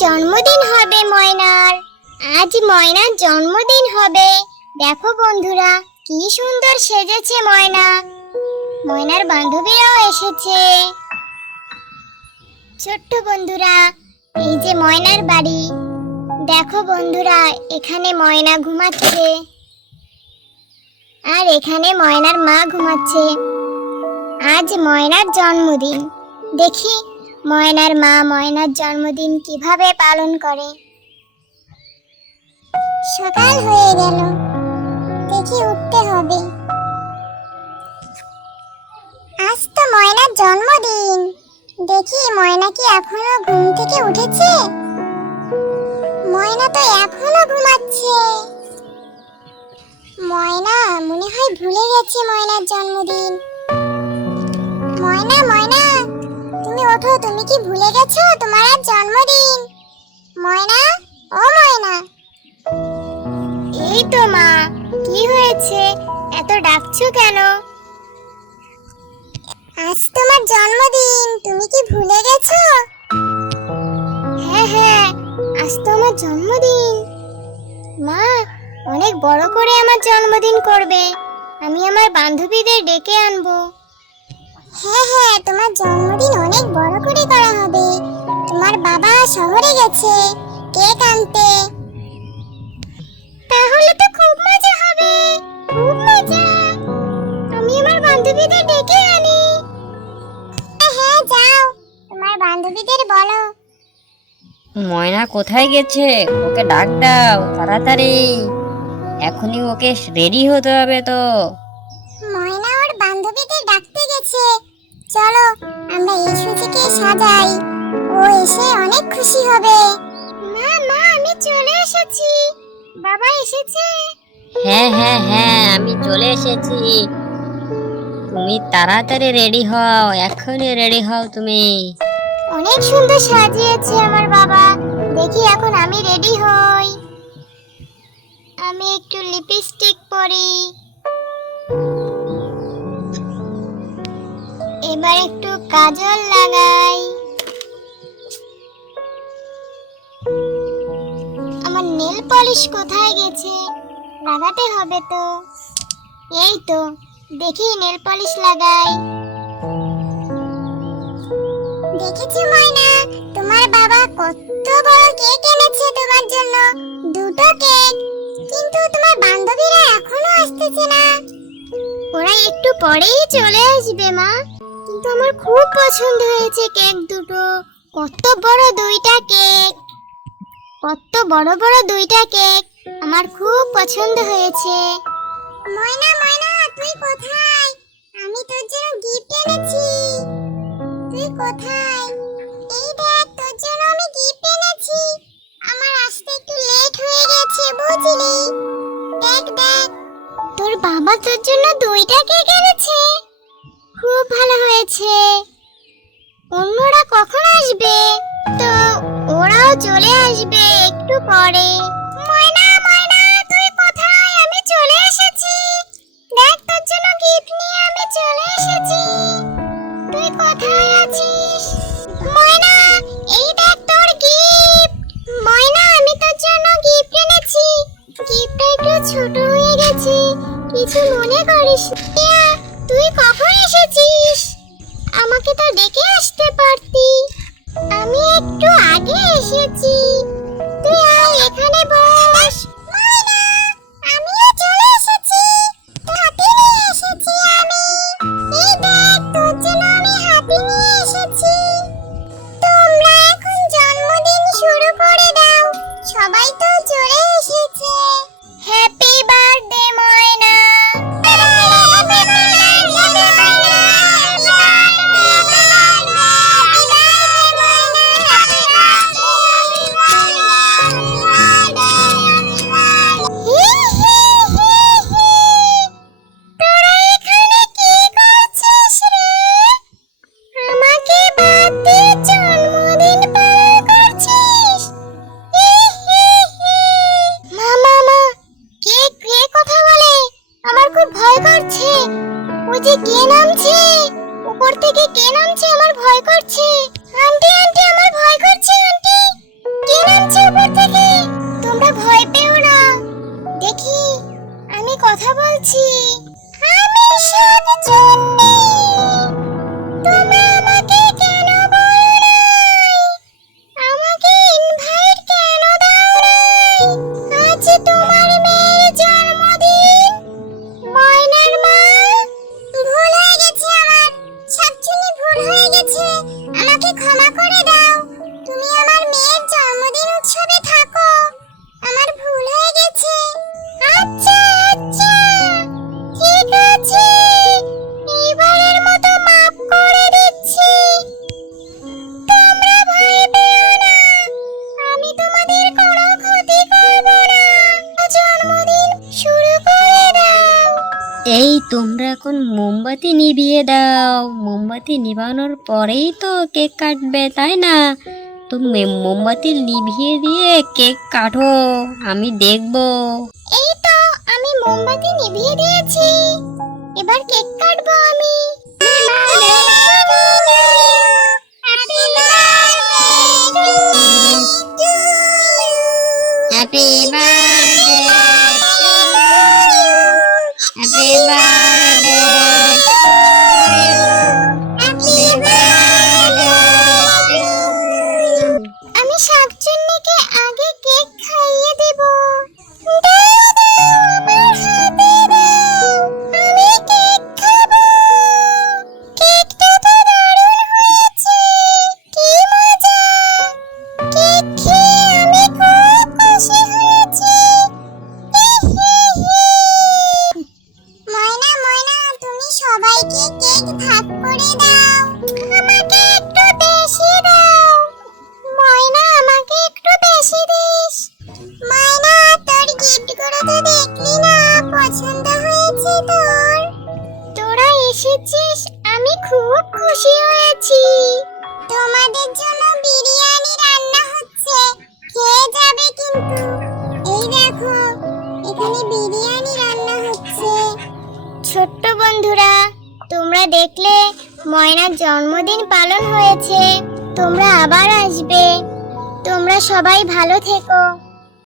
জন্মদিন হবে, ময়নার। আজ ময়নার জন্মদিন হবে। দেখো বন্ধুরা, কি সুন্দর সেজেছে ময়না। ময়নার বান্ধবীরাও এসেছে। ছোট্ট বন্ধুরা, এই যে ময়নার বাড়ি। দেখো বন্ধুরা, এখানে ময়না ঘুমাচ্ছে। আর এখানে ময়নার মা ঘুমাচ্ছে। আজ ময়নার জন্মদিন। দেখি ময়নার মা ময়নার জন্মদিন কীভাবে পালন করে? সকাল হয়ে গেল। দেখি উঠতে হবে। আজ তো ময়নার জন্মদিন। দেখি ময়না কি এখনও ঘুম থেকে উঠেছে? ময়না তো এখনও ঘুমাচ্ছে। ময়না, মনে হয় ভুলে গেছে ময়নার জন্মদিন। ময়না ময়না। ওঠো, তুমি কি ভুলে গেছো? তোমার আজ জন্মদিন। ময়না? ও ময়না। এই তো মা, কি হয়েছে? এত ডাকছো কেন? আজ তোমার জন্মদিন, তুমি কি ভুলে গেছো? হ্যাঁ হ্যাঁ আজ তো আমার জন্মদিন। মা, অনেক বড় করে আমার জন্মদিন করবে। আমি আমার বান্ধবীদের ডেকে আনব। হ্যাঁ হ্যাঁ তোমার জন্মদিন অনেক বড় করে করা হবে। তোমার বাবা শহরে গেছে কেক আনতে। তাহলে তো খুব মজা হবে খুব মজা। আমি আমার বান্ধবীদের ডেকে আনি। হ্যাঁ যাও তোমার বান্ধবীদের বলো। ময়না কোথায় গেছে? ওকে ডাক দাও তাড়াতাড়ি। এখনই ওকে রেডি হতে হবে তো। ময়না ওর বান্ধবীদের ডাকতে গেছে। চলো আমরা এই সুজিকে সাজাই। ও এসে অনেক খুশি হবে। মা মা আমি চলে এসেছি। বাবা এসেছে। হ্যাঁ হ্যাঁ হ্যাঁ আমি চলে এসেছি। তুমি তাড়াতাড়ি রেডি হও এখনই রেডি হও তুমি। অনেক সুন্দর সাজিয়েছে আমার বাবা। দেখি এখন আমি রেডি হই। আমি একটু লিপস্টিক পরি। এবার একটু কাজল লাগাই। আমার নেল পলিশ কোথায় গেছে? লাগাতে হবে তো। এই তো, দেখি নেল পলিশ লাগাই। দেখেছ ময়না, তোমার বাবা কত বড় কেক এনেছে তোমার জন্য। দুটো কেক, কিন্তু তোমার বান্ধবীরা এখনও আসতেছে না। ওরা একটু পরেই চলে আসবে মা। কিন্তু আমার খুব পছন্দ হয়েছে কেক দুটো। কত বড় দুইটা কেক। কত বড় বড় দুইটা কেক। আমার খুব পছন্দ হয়েছে। ময়না ময়না তুই কোথায়? আমি তোর জন্য গিফট এনেছি। তুই কোথায়? এই দেখ তোর জন্য আমি গিফট এনেছি। আমার আসতে একটু লেট হয়ে গেছে বুঝলি? দেখ দেখ। তোর বাবা তোর জন্য দুইটা কেক এনেছে। খুব ভালো হয়েছে। অন্যরা কখন আসবে? তো ওরাও চলে আসবে একটু পরে। ময়না ময়না, তুই কোথায়? আমি চলে এসেছি। দেখ তোর জন্য গিফট নিয়ে আমি চলে এসেছি। তুই কোথায় আছিস? ময়না, এই দেখ তোর গিফট ময়না, আমি তোর জন্য গিফট এনেছি। গিফটটা একটু ছোট হয়ে গেছে। কিছু মনে করিস না। তুই কখন এসেছিস? আমাকে তো ডেকে আসতে পারতি। আমি একটু আগে এসেছি। হয়েছে আমাকে ক্ষমা করে এখন মোমবাতি নিভিয়ে দাও। মোমবাতি নিভানোর পরেই তো কেক কাটবে তাই না? তো মোমবাতি নিভিয়ে দিয়ে কেক কাটো আমি দেখব। এই তো আমি মোমবাতি নিভিয়ে দিয়েছি। এবার কেক কাটবো আমি। হ্যাপি বার্থডে হ্যাপি আমি পছন্দ হয়েছে তোর। তোরা এসেছিস, আমি খুব খুশি হয়েছি। তোমাদের জন্য বিরিয়ানি রান্না হচ্ছে। খেয়ে যাবে কিন্তু। এই দেখো, এখানে বিরিয়ানি রান্না হচ্ছে। ছোট্ট বন্ধুরা, তোমরা দেখলে ময়নার জন্মদিন পালন হয়েছে। তোমরা আবার আসবে। তোমরা সবাই ভালো থেকো।